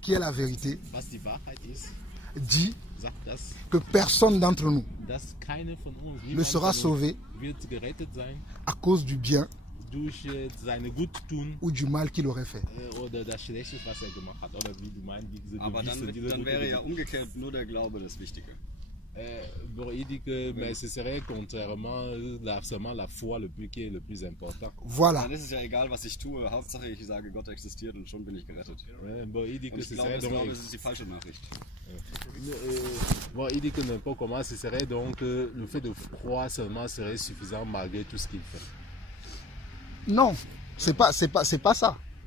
qui est la vérité, was die Wahrheit ist, dit sagt das, que personne d'entre nous dass keine von uns, ne niemand sera von sauvé uns wird gerettet sein à cause du bien durch seine Guttun ou du mal qu'il aurait fait. oder das Schlechtes, was er gemacht hat. Oder wie du meinst, diese Aber Devise, diese dann gute wäre ja Devise. umgekehrt nur der Glaube das Wichtige. Bon, il dit que mais ce serait contrairement seulement la foi qui est le plus important. Voilà. Dann ist es ja egal, was ich tue. Hauptsache, ich sage, Gott existiert und schon bin ich gerettet. Bon, il dit Und que ich ce glaube, serait donc. es ist die falsche Nachricht. Bon, il dit que n'importe comment, ce serait donc le fait de croire seulement serait suffisant malgré tout ce qu'il fait. Non, c'est pas ça.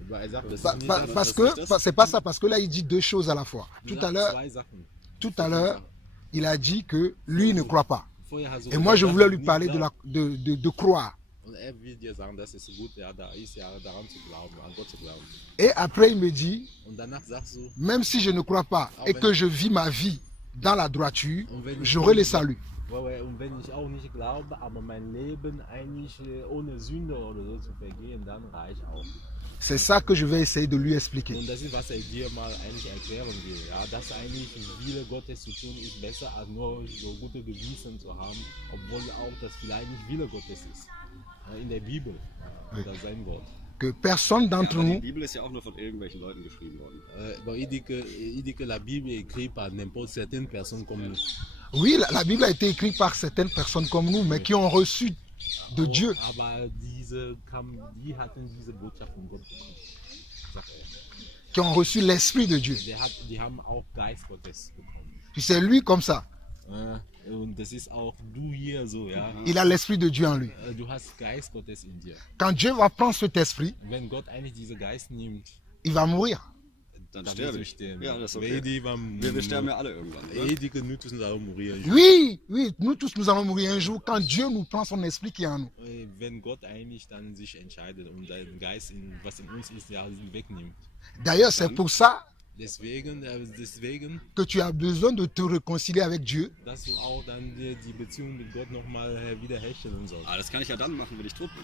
Bah, exact, Parce que c'est pas ça, parce que là il dit deux choses à la fois. Tout à l'heure, il a dit que lui ne croit pas. Et moi je voulais lui parler de croire. Et après il me dit, même si je ne crois pas et que je vis ma vie dans la droiture, j'aurai le salut. Und wenn ich auch nicht glaube, aber mein Leben eigentlich ohne Sünde oder so zu vergehen, dann reicht auch. C'est ça que je vais essayer de lui expliquer. Und das ist, was er dir mal eigentlich erklären will. Ja, dass eigentlich Wille Gottes zu tun ist besser, als nur so gute Gewissen zu haben, obwohl auch das vielleicht nicht Wille Gottes ist. In der Bibel, oder sein Wort. Que personne d'entre nous. Die Bibel ist ja auch nur von irgendwelchen Leuten geschrieben worden. Bon, il dit que la Bible est écrite par n'importe certaines personnes comme nous. Oui, la Bible a été écrite par certaines personnes comme nous, mais qui ont reçu de Dieu. Aber die hatten diese Botschaft von Gott bekommen, sagt er. Qui ont reçu l'Esprit de Dieu. Die haben auch Geist Gottes bekommen. Puis c'est lui comme ça. Und das ist auch du hier so, ja. Il a l'Esprit de Dieu en lui. Du hast Geist Gottes in dir. Quand Dieu va prendre cet esprit, Wenn Gott eigentlich diesen Geist nimmt, il va mourir. Dann sterbe ich. Ja, das ist okay. Wir sterben ja alle irgendwann. Oui, nous tous nous allons mourir un jour quand Dieu nous prend son esprit qui est en nous. Wenn Gott eigentlich dann sich entscheidet und den Geist, was in uns ist, ja, wegnimmt. D'ailleurs, c'est pour ça Deswegen que tu as besoin de te réconcilier avec Dieu. Dass du auch dann die Beziehung mit Gott nochmal wiederherstellen sollst. Ah, das kann ich ja dann machen, wenn ich tot bin.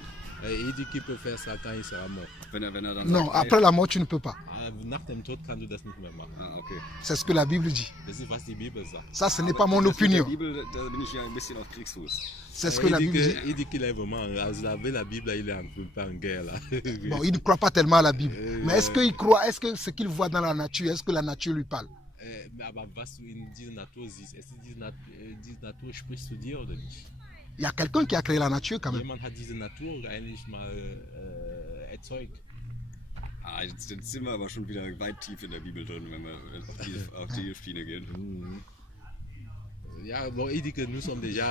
Wenn er dann non, sagt, après la mort, tu ne peux pas. Nach dem Tod kannst du das nicht mehr machen. Ah, okay. C'est ce que la Bible dit. Das ist, was die Bibel sagt. Ça, ce n'est pas mon opinion. Da bin ich ja ein bisschen auf Kriegsfuß. C'est ce que la Bible dit. Il dit qu'il est vraiment, avec la Bible, il est un peu en guerre là. Bon, il ne croit pas tellement à la Bible. Mais est-ce qu'il croit, est-ce que ce qu'il voit dans la nature, est-ce que la nature lui parle? Aber was du in dieser Natur siehst, ist diese Natur spricht zu dir oder nicht? Il y a quelqu'un qui a créé la nature quand même. Jemand hat diese Natur eigentlich mal erzeugt. Ah, jetzt sind wir aber schon wieder weit tief in der Bibel drin, wenn wir auf die Schiene gehen. Ja, bon, il dit que nous sommes déjà.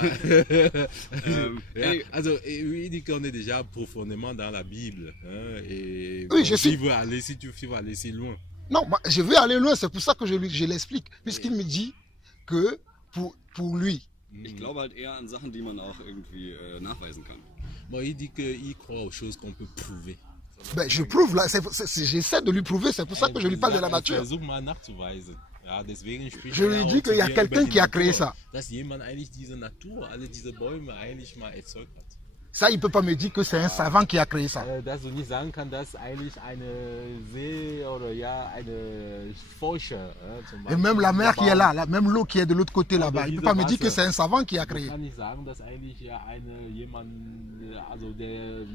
Also, il dit qu'on est déjà profondément dans la Bible. Hein, et oui, bon, je suis. Si tu veux aller si loin. Non, moi, je veux aller loin, c'est pour ça que je l'explique. Puisqu'il me dit que pour lui. Ich glaube halt eher an Sachen, die man auch irgendwie nachweisen kann. Bon, il dit qu'il croit aux choses qu'on peut prouver. Ben, je prouve là, j'essaie de lui prouver, c'est pour ça que je lui parle de la nature. Ja, deswegen je lui dis qu'il y a quelqu'un qui a créé ça. Dass jemand eigentlich diese Natur, alle diese Bäume eigentlich mal erzeugt hat. Ça, il ne peut pas me dire que c'est un savant qui a créé ça. Dass du nicht sagen kannst, dass eigentlich eine See oder ja, eine Forscher. Et même la mer qui est là, même l'eau qui est de l'autre côté là-bas, il ne peut pas me dire que c'est un savant qui a créé. Ich kann nicht sagen, dass eigentlich ja jemand, also der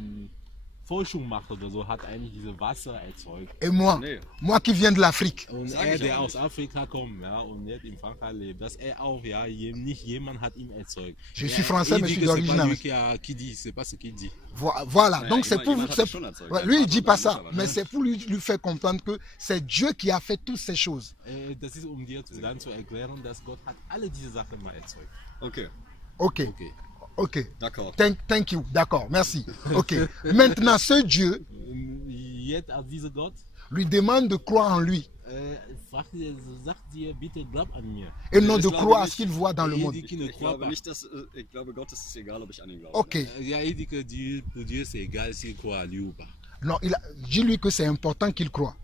Forschung macht oder so, hat eigentlich diese Wasser erzeugt. Et moi, moi qui viens de l'Afrique. Und der aus Afrika kommt, ja, und jetzt in Frankreich lebt, dass auch, ja, nicht jemand hat ihn erzeugt. Je suis français, mais je suis d'origine. Qui dit, c'est pas ce qu'il dit. Voilà, donc c'est pour vous. Lui, il dit pas ça, mais c'est pour lui faire comprendre que c'est Dieu qui a fait toutes ces choses. Das ist, dir dann zu erklären, dass Gott hat alle diese Sachen mal erzeugt. Okay. Okay. Ok. D'accord. Thank you. D'accord. Merci. Ok. Maintenant, ce Dieu lui demande de croire en lui. Et non de croire à ce qu'il voit dans le monde. Ok. Non, dis-lui que c'est important qu'il croit.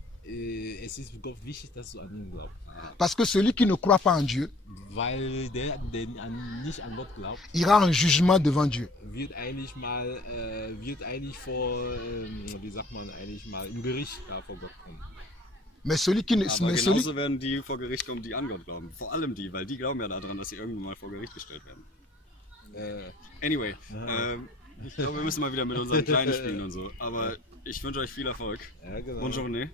Parce que celui qui ne croit pas en Dieu ira en jugement devant Dieu. Mais celui qui ne... Aber genauso werden die vor Gericht kommen, die an Gott glauben. Vor allem die, weil die glauben ja daran, dass sie irgendwann mal vor Gericht gestellt werden. Anyway, ich glaube, wir müssen mal wieder mit unseren Kleinen spielen und so. Aber ich wünsche euch viel Erfolg. Ja, genau. Bonne journée.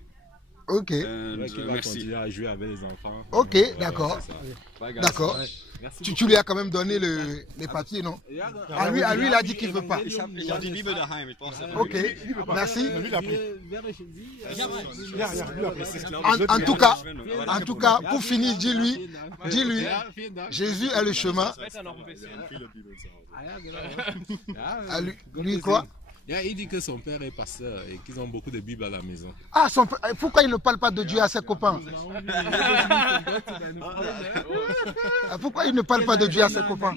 Ok. Merci. À jouer avec les enfants. Ok, d'accord. D'accord. Tu lui as quand même donné les papiers, non? À lui, il a dit qu'il ne veut pas. Ich habe die Bibel daheim. Ich brauche sie. Ok, merci. En tout cas, pour finir, dis-lui, Jésus est le chemin. Lui quoi? Il dit que son père est pasteur et qu'ils ont beaucoup de Bibles à la maison. Ah, pourquoi il ne parle pas de Dieu à ses copains? Pourquoi il ne parle pas de Dieu à ses copains?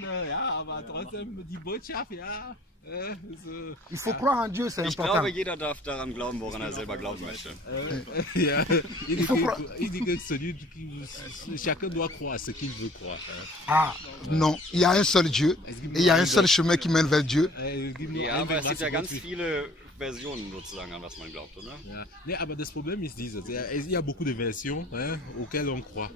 Il faut croire en Dieu, c'est Ich important. glaube, jeder darf daran glauben, woran er selber glauben möchte. Il dit que chacun doit croire à ce qu'il veut croire. Ah, non, il y a un seul Dieu et il y a un seul chemin qui mène vers Dieu. Ja, aber es gibt ja ganz viele Versionen sozusagen, an was man glaubt, oder? Ja. Nee, aber das Problem ist dieses. Il y a beaucoup de versions auxquelles on croit.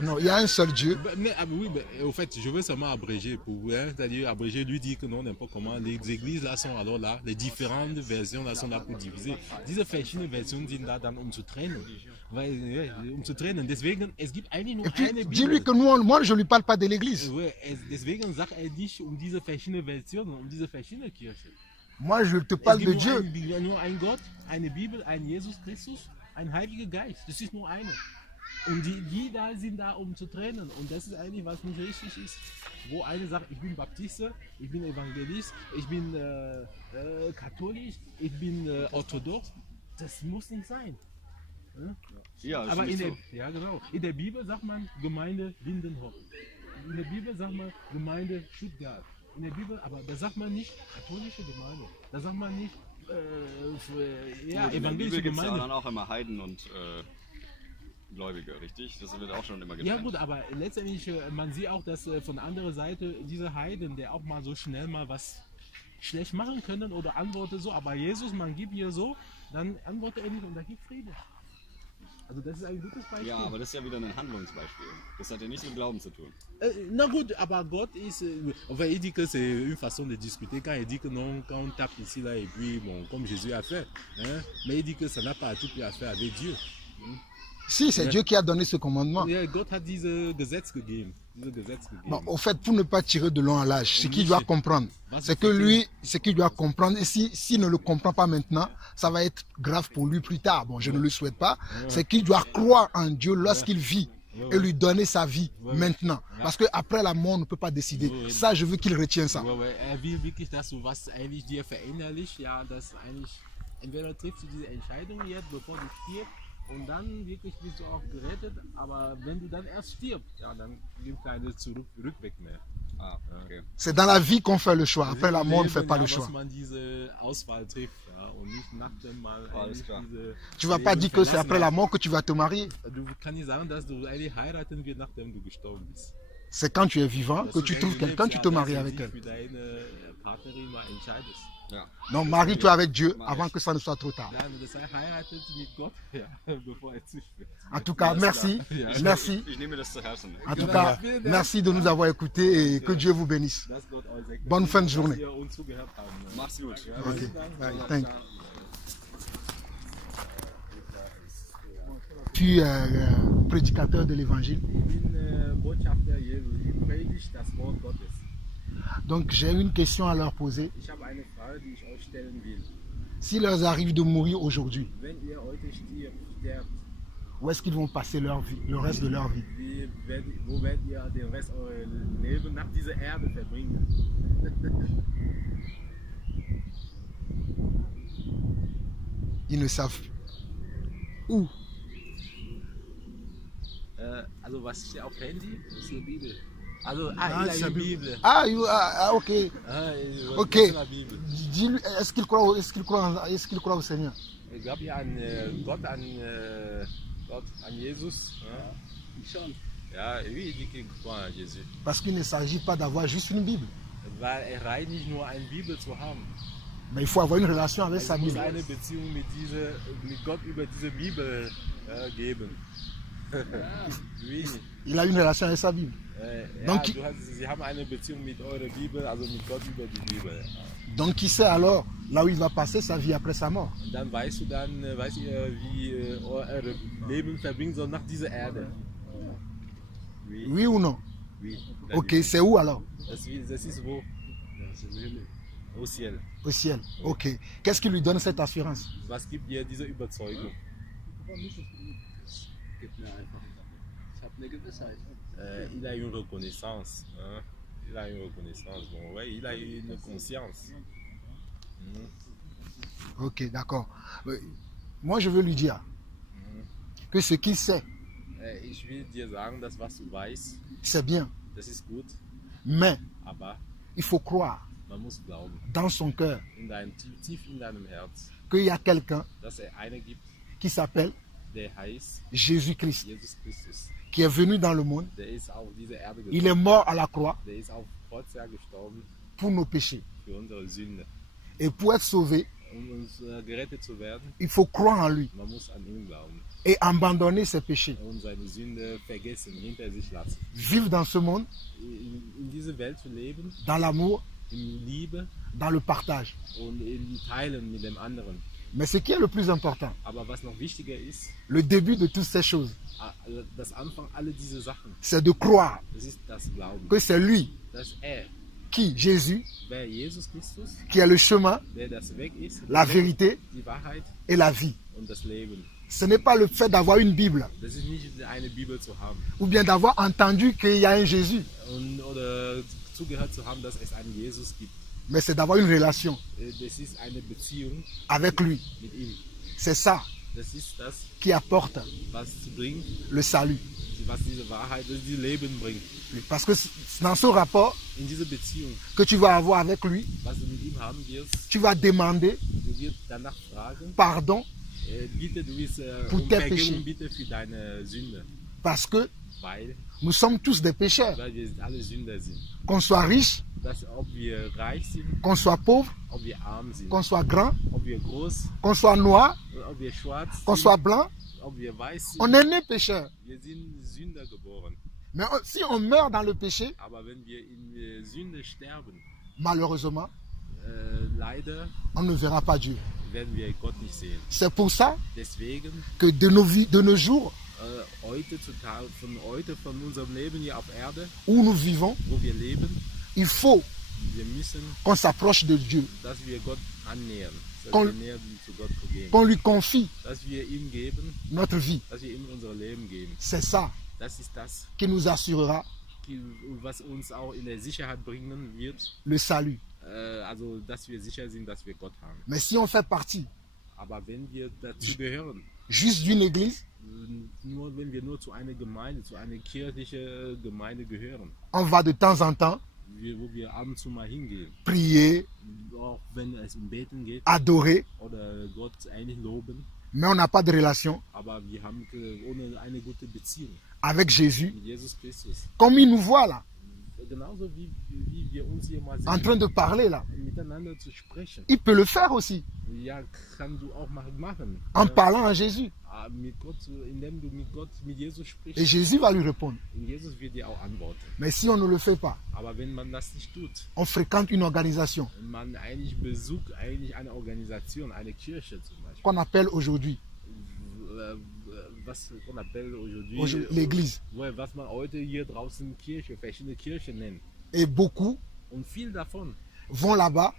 Non, il y a un seul Dieu. Mais, oui, mais, au fait, je veux seulement abréger pour c'est-à-dire abréger, lui dire que non, n'importe comment. Les églises là sont alors là, les différentes versions là sont là pour diviser. Diese verschiedenen Versionen sind da dann zu trennen. Weil, zu trennen. Deswegen, es gibt eigentlich nur Et puis, eine Bibel. dis-lui que moi, je ne lui parle pas de l'église. Deswegen sagt nicht diese verschiedenen Versionen, diese verschiedenen Kirchen. Moi, je te parle de Dieu. Nur ein Gott, eine Bibel, ein Jesus Christus, ein Heiliger Geist. Das ist nur eine. Und die da sind da, um zu trennen. Und das ist eigentlich, was nicht richtig ist. Wo eine sagt, ich bin Baptiste, ich bin Evangelist, ich bin katholisch, ich bin orthodox. Das muss nicht sein. Ja, das aber ist in so. ja, genau. In der Bibel sagt man Gemeinde Lindenhof. In der Bibel sagt man Gemeinde Stuttgart. In der Bibel, aber da sagt man nicht katholische Gemeinde. Da sagt man nicht evangelische Gibt es ja Gemeinde. dann auch immer Heiden und Gläubige, richtig? Das wird auch schon immer getrennt. Ja gut, aber letztendlich, man sieht auch, dass von anderer Seite diese Heiden, der auch mal so schnell mal was schlecht machen können oder antwortet so, aber Jesus, man gibt hier so, dann antwortet er nicht und da gibt Friede. Also das ist ein gutes Beispiel. Ja, aber das ist ja wieder ein Handlungsbeispiel. Das hat ja nichts mit Glauben zu tun. Na gut, aber Gott ist... Enfin, il dit que c'est une façon de discuter. Quand il dit que non, quand on tape ici, là, et puis, bon, comme Jésus a fait. Hein, mais il dit que ça n'a pas tout à faire avec Dieu. Si, c'est Dieu qui a donné ce commandement. Gott hat diese Gesetz gegeben. Bon, au fait, pour ne pas tirer de long à l'âge, ce qu'il doit comprendre, c'est que lui, ce qu'il doit comprendre, et s'il ne le comprend pas maintenant, ça va être grave pour lui plus tard. Bon, je ne le souhaite pas. C'est qu'il doit croire en Dieu lorsqu'il vit et lui donner sa vie maintenant. Parce qu'après la mort, on ne peut pas décider. Ça, je veux qu'il retienne ça. Er will wirklich, dass du was eigentlich dir verinnerlichst, ja, dass eigentlich, entweder triffst du diese Entscheidung jetzt, bevor du stirbst, und dann wirklich bist du auch gerettet, aber wenn du dann erst stirbst, ja, dann gibt es keine Rückweg mehr. Ah, okay. C'est dans la vie qu'on fait le choix. Après la mort, on ne fait pas le choix. Man diese Auswahl trifft, ja, und nicht nach dem Mal Tu ne vas pas dire que c'est après la mort que tu vas te marier. Du kannst nicht sagen, dass du eigentlich heiraten wirst, nachdem du gestorben bist. C'est quand tu es vivant que tu trouves quelqu'un, tu te maries avec elle. Non, marie-toi avec Dieu avant que ça ne soit trop tard. En tout cas, merci. Merci. En tout cas, merci de nous avoir écoutés et que Dieu vous bénisse. Bonne fin de journée. Ok. Thank you. Tu es prédicateur de l'évangile. Donc j'ai une question à leur poser. S'il leur arrive de mourir aujourd'hui, où est-ce qu'ils vont passer leur vie, le reste de leur vie? Ils ne savent où. Also was steht auf Handy? Das ist die Bibel. Also, il a une Bible. Ok. Ok. Dis-lui, est-ce qu'il croit au Seigneur? Ich glaube ja an Gott, an Jesus. Schon. Ja, oui, il dit qu'il croit en Jésus. Parce qu'il ne s'agit pas d'avoir juste une Bible. Weil reicht nicht nur eine Bibel zu haben. Mais il faut avoir une relation avec sa Es muss Bible. eine Beziehung mit Gott über diese Bibel geben. Wie? Il a une relation avec sa Bible. Donc, Sie haben eine Beziehung mit eurer Bibel, also mit Gott über die Bibel. Donc qui sait alors là où il va passer sa vie après sa mort? Und dann weißt ihr, wie euer Leben verbringen soll nach dieser Erde. Oui ou non? Wie? Ok, c'est où alors? Das ist wo? Au ciel. Au ciel. Ok. Qu'est-ce qui lui donne cette assurance? Was gibt dir diese Überzeugung? Gib mir einfach. Ich habe eine Gewissheit. Il a une reconnaissance. Hein? Il a une reconnaissance. Bon, ouais, il a une conscience. Ok, d'accord. Moi, je veux lui dire que ce qu'il sait, Ich will dir sagen, dass was du weißt, c'est bien. das ist gut, Mais aber il faut croire man muss glauben, dans son cœur tief in deinem Herz, qu'il y a quelqu'un dass eine gibt, qui s'appelle der heißt Jésus-Christ, Jesus Christus. qui est venu dans le monde. Der ist auf dieser Erde Il gekommen. est mort à la croix Der ist auf Kreuz gestorben pour nos péchés. für unsere Sünde. Et pour être sauvé, Um uns gerettet zu werden, il faut croire en lui man muss an ihn glauben et abandonner ses péchés. und seine Sünde vergessen, hinter sich lassen. Vivre dans ce monde, In dieser Welt zu leben, dans l'amour, in Liebe dans le partage. und in Teilen mit dem anderen. Mais ce qui est le plus important, Aber was noch wichtiger ist, le début de toutes ces choses, das Anfang aller diese Sachen, c'est de croire das ist das Glauben. que c'est lui, Dass qui, Jésus, wer Jesus Christus, qui est le chemin, der das Weg ist, la vérité die Wahrheit et la vie. und das Leben. Ce n'est pas le fait d'avoir une Bible Das ist nicht eine Bibel zu haben ou bien d'avoir entendu qu'il y a un Jésus, oder zugehört zu haben, dass es einen Jesus gibt. mais c'est d'avoir une relation Das ist eine Beziehung avec lui. mit ihm. C'est ça Das ist das, qui apporte was bringt, le salut. was diese Wahrheit, was dieses Leben bringt. Parce que dans ce rapport In dieser Beziehung, que tu vas avoir avec lui, was du mit ihm haben wirst, tu vas demander du wirst danach fragen, pardon bitte, du wirst Pour tes Vergebung péchés. bitte für deine Sünde, parce que weil nous sommes tous des pécheurs. wir alle Sünder sind. Qu'on soit riche, Dass, ob wir reich sind, qu'on soit pauvre, ob wir arm sind, qu'on soit grand, ob wir groß, qu'on soit noir, ob wir schwarz qu'on sind, soit blanc, ob wir weiß sind, on est né pécheur. wir sind Sünder geboren. Mais si on meurt dans le péché, Aber wenn wir in Sünde sterben, malheureusement, leider on ne verra pas Dieu. werden wir Gott nicht sehen. C'est pour ça Deswegen, que de nos vies, de nos jours heute von unserem Leben hier auf Erde, où nous vivons, wo wir leben, il faut wir müssen, qu'on s'approche de Dieu, dass wir Gott annähern, dass Kon- wir näher zu Gott gehen, qu'on lui confie dass wir ihm geben, notre vie. dass wir ihm unser Leben geben. C'est ça Das ist das, qui nous assurera was uns auch in der Sicherheit bringen wird, le salut. also dass wir sicher sind, dass wir Gott haben. Mais si on fait partie Aber wenn wir dazu gehören, juste d'une église, wenn wir nur zu einer Gemeinde, zu einer kirchlichen Gemeinde gehören, on va de temps en temps wo wir ab und zu mal hingehen, prier, auch wenn es um Beten geht adorer, oder Gott eigentlich loben, mais on n'a pas de relation aber wir haben ohne eine gute Beziehung avec Jésus, mit Jesus Christus. comme il nous voit là, Genauso wie wir uns hier mal en sehen, train de parler là. miteinander zu sprechen. Il peut le faire aussi, Ja, kannst du auch mal machen. en Ja, parlant à Jésus. mit Gott, indem du mit Gott, mit Jesus sprichst. Et Jésus va lui répondre. Und Jesus wird dir auch antworten. Mais si on ne le fait pas, Aber wenn man das nicht tut, on fréquente une organisation und man eigentlich besucht eine Organisation, eine Kirche zum Beispiel, qu'on appelle aujourd'hui was on appelle aujourd'hui, l'église. Was man heute hier draußen Kirche, verschiedene Kirchen nennt. Et beaucoup Und viel davon, vont là-bas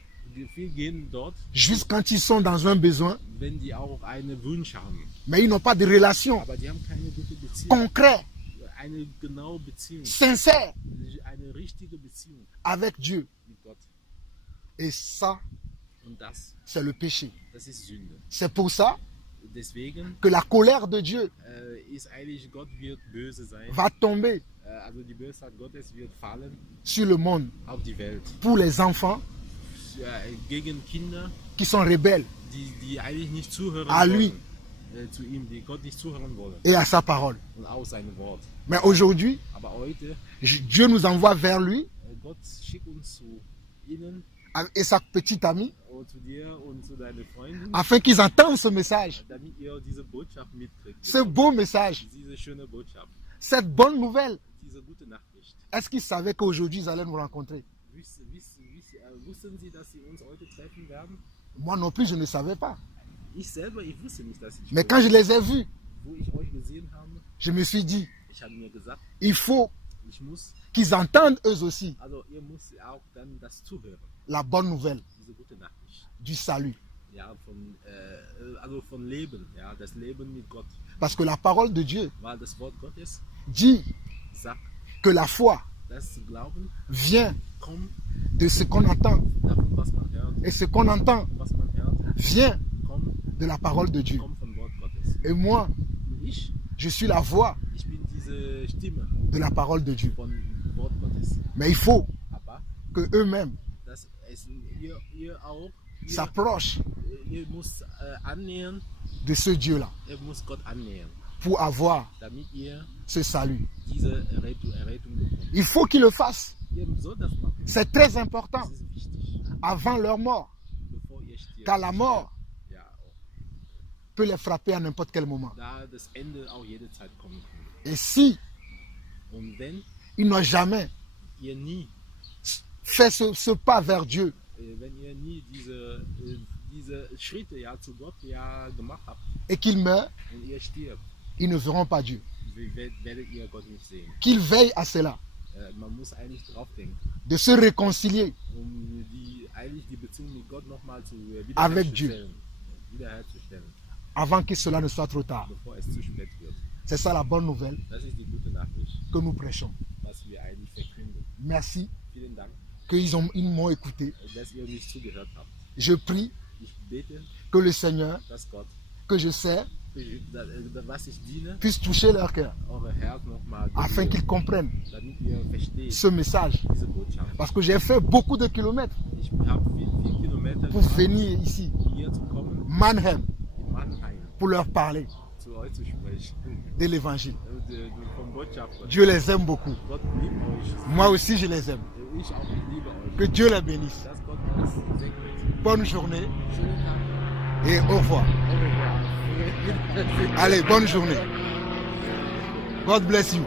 viel gehen dort, juste quand ils sont dans un besoin, wenn die auch einen Wunsch haben. mais ils n'ont pas de relation Aber die haben keine gute Beziehung. concrète, Eine genaue Beziehung. sincère Eine richtige Beziehung avec Dieu. mit Gott. Et ça, Und das c'est le péché. ist Sünde. C'est pour ça Deswegen que la colère de Dieu ist eigentlich, Gott wird böse sein. va tomber Also die Bösheit Gottes wird fallen sur le monde auf die Welt. pour les enfants Gegen Kinder, qui sont rebelles die eigentlich nicht zuhören à lui wollen. Zu ihm, die Gott nicht zuhören wollen. et à sa parole. Und auch sein Wort. Mais aujourd'hui, Aber heute, Dieu nous envoie vers lui Gott schickt uns zu ihnen et sa petite amie, und zu dir und zu deiner Freundin, afin qu'ils entendent ce message, damit ihr diese Botschaft mitkriegt. ce beau message, Diese schöne Botschaft, cette bonne nouvelle. diese gute Nachricht. Est-ce qu'ils savaient qu'aujourd'hui ils allaient nous rencontrer? Wussten Sie, dass Sie uns heute treffen werden? Moi non plus, je ne savais pas. Ich selber, ich wusste nicht, dass ich Mais quand je les ai vus, wo ich euch gesehen habe, je me suis dit, ich habe mir gesagt, il faut ich muss, qu'ils entendent eux aussi also ihr müsst auch dann das zuhören, la bonne nouvelle diese gute Nachricht. du salut. Ja, also von Leben, ja, das Leben mit Gott. Parce que la parole de Dieu Weil das Wort Gottes dit sagt, que la foi dass Glauben vient kommt de ce qu'on entend. davon, was man hört. Et ce qu'on entend Und was man hört, vient kommt, de la parole de Dieu. kommt vom Wort Gottes. Et moi, Und je suis la voix ich bin diese Stimme de la parole de Dieu. von Wort Gottes. Mais il faut Aber que eux-mêmes dass ihr auch, s'approchent ihr müsst annähern, de ce Dieu-là ihr müsst Gott annähern, pour avoir damit ihr ce salut. diese Errettung bekommt. Il faut qu'ils le fassent. Ihr sollt das machen. C'est très important Das ist wichtig, avant leur mort, bevor ihr stirbt. car la mort Ja, peut les frapper à n'importe quel moment. da das Ende auch jede Zeit kommen kann. Et si Und wenn ils n'ont jamais ihr nie, fait ce pas vers Dieu, wenn ihr nie diese Schritte ja zu Gott ja gemacht habt et qu'ils meurent, und ihr stirbt, ils ne verront pas Dieu. werdet ihr Gott nicht sehen. Qu'ils veillent à cela, Man muss eigentlich drauf denken, de se réconcilier eigentlich die Beziehung mit Gott nochmal zu Avec Dieu. wiederherzustellen, avant que cela ne soit trop tard. bevor es zu spät wird. C'est ça la bonne nouvelle Das ist die gute Nachricht, que nous prêchons. was wir eigentlich verkünden. Merci Vielen Dank, qu'ils m'ont écouté. dass ihr mich zugehört habt. Je prie Ich bete, que le Seigneur, dass Gott, que je sers, was ich diene, puisse toucher leur cœur eure Herz nochmal afin qu'ils comprennent damit ihr versteht ce message. diese Botschaft. Parce que j'ai fait beaucoup de kilomètres Ich habe viel Kilometer pour gemacht, venir ici, hier zu kommen, Mannheim, in Mannheim, pour leur parler zu euch zu sprechen. de l'évangile. Vom Botschafter. Dieu les aime beaucoup. Gott liebt euch. Moi aussi, je les aime. Ich auch, ich liebe euch. Que Dieu les bénisse. Dass Gott uns segnet. Bonne journée Schönen Tag. et au revoir. Au revoir. Allez, bonne journée. God bless you.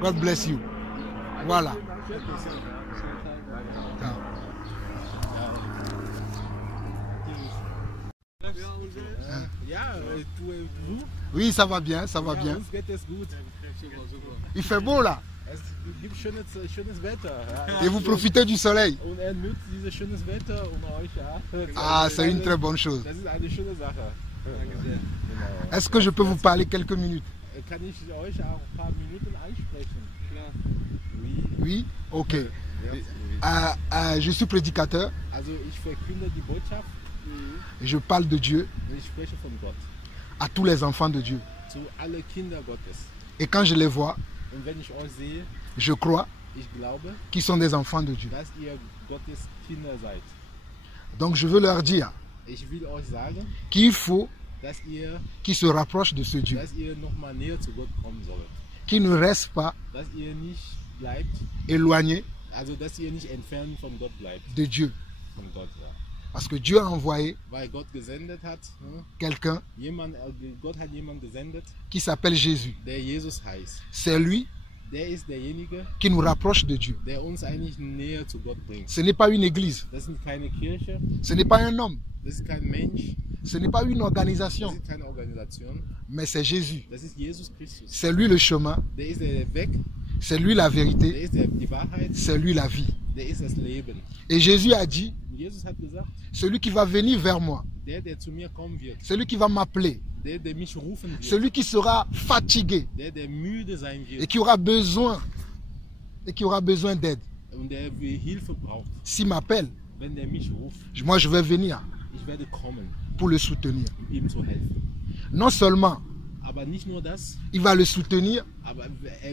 God bless you. Voilà. Ja, du? Oui, ça va bien, ça va Ja, bien. uns geht es gut. Il fait beau là. Es gibt schönes Wetter. Ja. Et vous profitez du soleil. Und nutzt dieses schönes Wetter um euch. Ja. Ah, c'est une très bonne chose. Das ist eine schöne Sache. Danke sehr. Genau. Est-ce que je peux vous parler quelques minutes? Kann ich euch auch ein paar Minuten ansprechen? Klar. Oui. Oui? Ok. Ja. Je suis prédicateur Also ich verkünde die Botschaft. et je parle de Dieu Ich spreche von Gott à tous les enfants de Dieu. zu alle Kinder Gottes. Et quand je les vois, Und wenn ich euch sehe, je crois ich glaube, qu'ils sont des enfants de Dieu. dass ihr Gottes Kinder seid. Donc je veux leur dire Ich will euch sagen, qu'il faut dass ihr qu'ils se rapprochent de ce Dieu, nochmal näher zu Gott kommen sollt. qu'ils ne restent pas Dass ihr nicht bleibt, éloignés also dass ihr nicht entfernt von Gott bleibt. de Dieu. Von Gott, ja. Parce que Dieu a envoyé Weil Gott gesendet hat, quelqu'un Gott hat jemanden gesendet, qui s'appelle Jésus. der Jesus heißt. C'est lui Der ist derjenige, qui nous rapproche de Dieu. der uns eigentlich näher zu Gott bringt. Ce n'est pas une église, Das ist keine Kirche, ce n'est pas un homme, das ist kein Mensch, ce n'est pas une das organisation, ist keine Organisation, mais c'est Jésus. das ist Jesus Christus. C'est lui le chemin, Der ist der Weg, c'est lui la der vérité, ist die Wahrheit, c'est lui la vie. der ist das Leben. Et Jésus a dit, Und Jesus hat gesagt, celui qui va venir vers moi, der zu mir kommen wird, celui qui va m'appeler, der mich rufen wird, celui qui sera fatigué der müde sein et wird qui aura besoin d'aide, und der Hilfe braucht, s'il m'appelle, wenn der mich ruft, moi je vais venir ich werde kommen, pour le soutenir. ihm zu helfen. Non seulement Aber nicht nur das, il va le soutenir, aber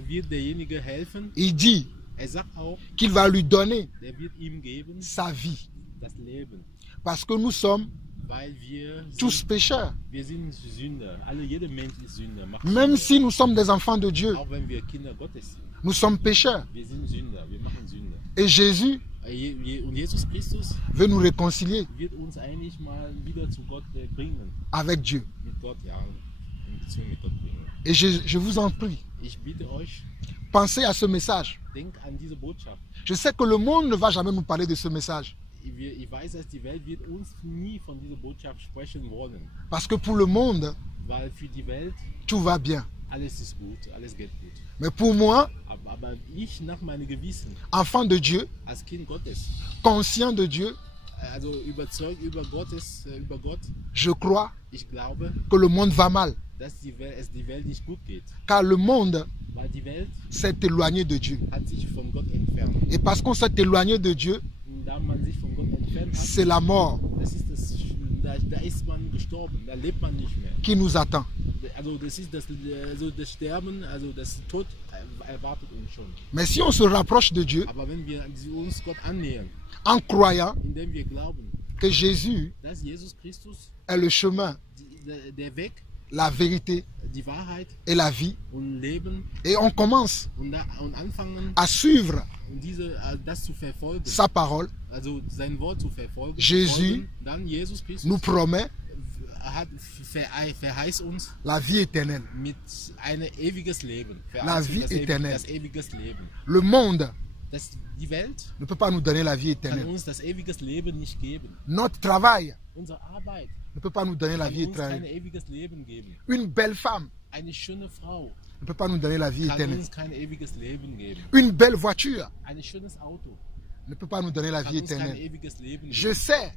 wird derjenige helfen, il dit sagt auch, qu'il va lui donner der wird ihm geben sa vie. das Leben, Parce que nous sommes weil tous pécheurs. wir sind Sünder, jeder Mensch ist Sünder, macht Même Sünder. si nous sommes des enfants de Dieu, Auch wenn wir Kinder Gottes sind, nous sommes pécheurs. wir sind Sünder, wir machen Sünder. Et Jésus Und Jesus Christus veut nous réconcilier wird uns eigentlich mal wieder zu Gott bringen. avec Dieu. Mit Gott, ja. In Beziehung mit Gott bringen. Et je vous en prie, Ich bitte euch, pensez à ce message. denkt an diese Botschaft. Je sais que le monde ne va jamais nous parler de ce message. Ich weiß, dass die Welt wird uns nie von dieser Botschaft sprechen wollen. Parce que pour le monde, Weil für die Welt tout va bien. alles ist gut, alles geht gut. Mais pour moi, Aber ich nach meinem Gewissen, enfant de Dieu, als Kind Gottes, conscient de Dieu, also überzeugt über Gott, je crois ich glaube, que le monde va mal. dass es die Welt nicht gut geht. Car le monde Weil die Welt s'est éloigné de Dieu. hat sich von Gott entfernt. Et parce qu'on s'est éloigné de Dieu, Und da man sich von Gott entfernt hat, c'est la mort da ist man gestorben, da lebt man nicht mehr. qui nous attend. Also das ist das Sterben, also das Tod erwartet uns schon. Mais si on se rapproche de Dieu Aber wenn wir uns Gott annähern, en croyant indem wir glauben, que Jésus dass Jesus Christus est le chemin, der Weg, la vérité die Wahrheit et la vie, und Leben et on commence und anfangen, à suivre das zu verfolgen, sa parole, also sein Wort zu verfolgen, Jésus dann Jesus Christus nous promet verheißt uns la vie éternelle. mit ein ewiges Leben. La vie éternelle. Das ewiges Leben. Le monde Die Welt ne peut pas nous donner la vie kann éternelle. uns das ewiges Leben nicht geben. Notre travail Unsere Arbeit ne peut pas nous donner la kann vie uns kein éternelle. ewiges Leben geben. Une belle femme Eine schöne Frau ne peut pas nous donner la vie kann éternelle. uns kein ewiges Leben geben. Une belle voiture Ein schönes Auto ne peut pas nous donner la kann vie uns kein éternelle. ewiges Leben Je geben. sais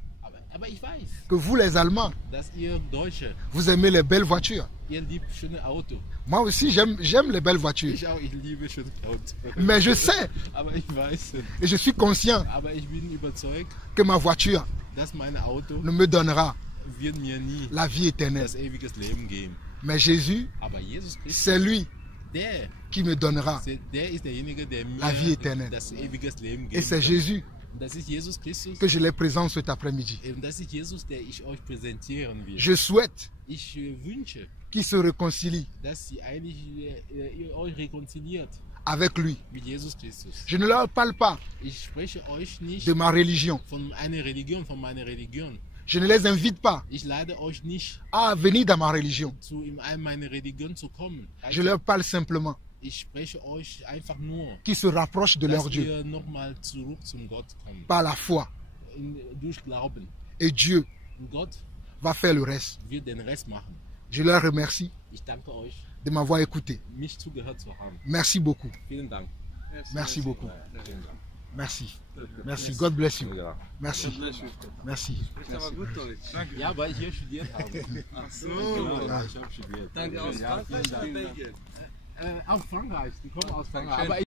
Aber ich weiß, que vous les Allemands, dass ihr Deutsche, vous aimez les belles voitures. ihr liebt schöne Auto. Moi aussi, j'aime les belles voitures. Ich auch, ich liebe schöne Auto. Mais je sais Aber ich weiß, et je suis conscient aber ich bin überzeugt, que ma voiture dass mein Auto ne me donnera wird mir nie la vie éternelle. das ewiges Leben geben. Mais Jésus, Aber Jesus Christus, c'est lui der qui me donnera. der ist derjenige, der mir La vie éternelle. das ewiges Leben Et geben c'est kann. Jésus Und das ist Jesus Christus. que je les présente cet après-midi. Und das ist Jesus, der ich euch präsentieren will. Je souhaite Ich wünsche, qu'ils se réconcilient dass ihr euch rekonziliert avec lui. mit Jesus Christus. Je ne leur parle pas Ich spreche euch nicht de ma religion. von einer Religion, von meiner Religion. Je ne les invite pas Ich lade euch nicht à venir dans ma religion. in meine Religion zu kommen. Je leur parle simplement Ich spreche euch einfach nur, qu'ils se rapprochent de leur dass Dieu ihr nochmal zurück zum Gott kommt. par la foi. Durch Glauben. Et Dieu Und Gott va faire le reste. wird den Rest machen. Je leur remercie Ich danke euch, de m'avoir écouté. mich zugehört zu haben. Merci beaucoup. Vielen Dank. Merci beaucoup. Vielen Dank. Merci. Merci. God bless you. Ja. Merci. Merci. Aber gut Deutsch. Ja, weil ich hier studiert habe. Ach so. Genau, ich habe studiert. Danke aus Ja, Frankreich vielen nach Dank. Belgien. Aus Frankreich, die kommen aus Frankreich. Aber